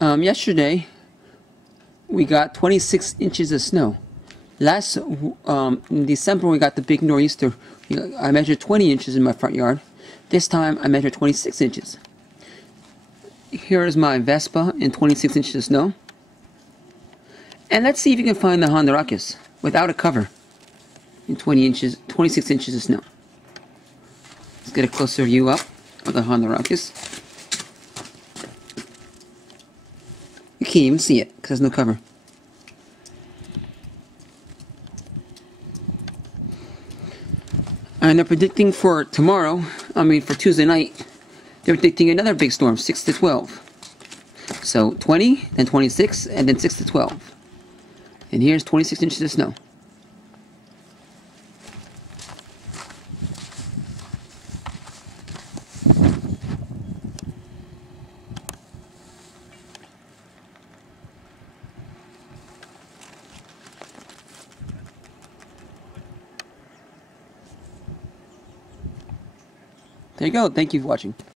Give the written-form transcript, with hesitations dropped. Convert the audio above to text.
Yesterday we got 26 inches of snow. Last in December we got the big nor'easter. I measured 20 inches in my front yard. This time I measured 26 inches. Here is my Vespa in 26 inches of snow. And let's see if you can find the Honda Ruckus without a cover in 26 inches of snow. Let's get a closer view up of the Honda Ruckus. You can't even see it because there's no cover. And they're predicting for tomorrow, for Tuesday night, they're predicting another big storm, 6 to 12. So 20, then 26, and then 6 to 12. And here's 26 inches of snow. There you go. Thank you for watching.